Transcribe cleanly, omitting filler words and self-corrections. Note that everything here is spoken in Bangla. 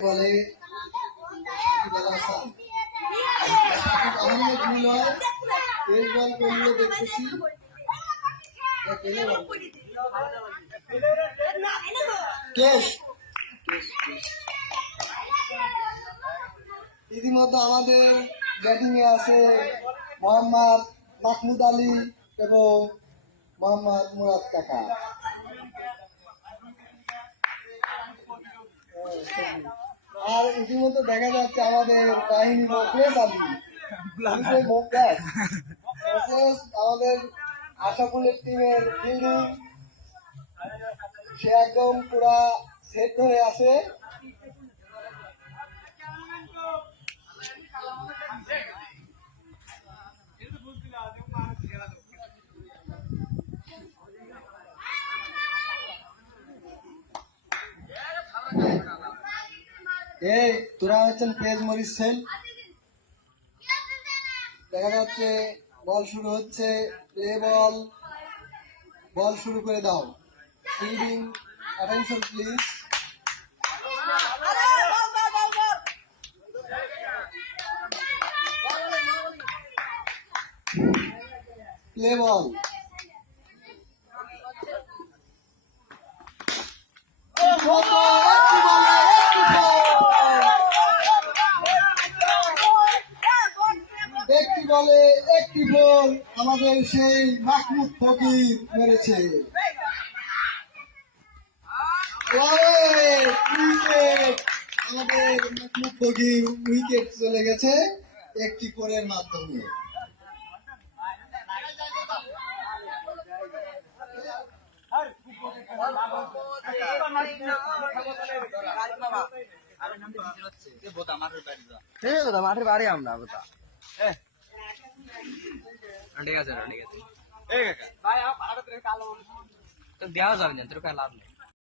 বলে দেখতেছি ইতিমধ্যে আমাদের ব্যাটিং এ আছে মোহাম্মদ মাহমুদ আলী এবং মোহাম্মদ মুরাদ কাকা। আর ইতিমধ্যে দেখা যাচ্ছে আমাদের বাহিনী মোখলেস আলী আমাদের আশাফুলের টিমের ফিল্ডিং সে একদম পুরা সেট হয়ে আছে। এই তোরা হচ্ছেন পেজ মরিস সেল। দেখা যাচ্ছে বল শুরু হচ্ছে, প্লে বল, বল শুরু করে দাও। Fielding attention please. প্লে বল। একটি বলে একটি বল আমাদের সেই মাহমুদ ফকির মেরেছে। আমাদের মাহমুদ ফকির উইকেট চলে গেছে একটি কোরের মাধ্যমে। মাঠের বাড়ি আমরা ঠিক আছে দেওয়া যাবে না তোর লাভ নেই।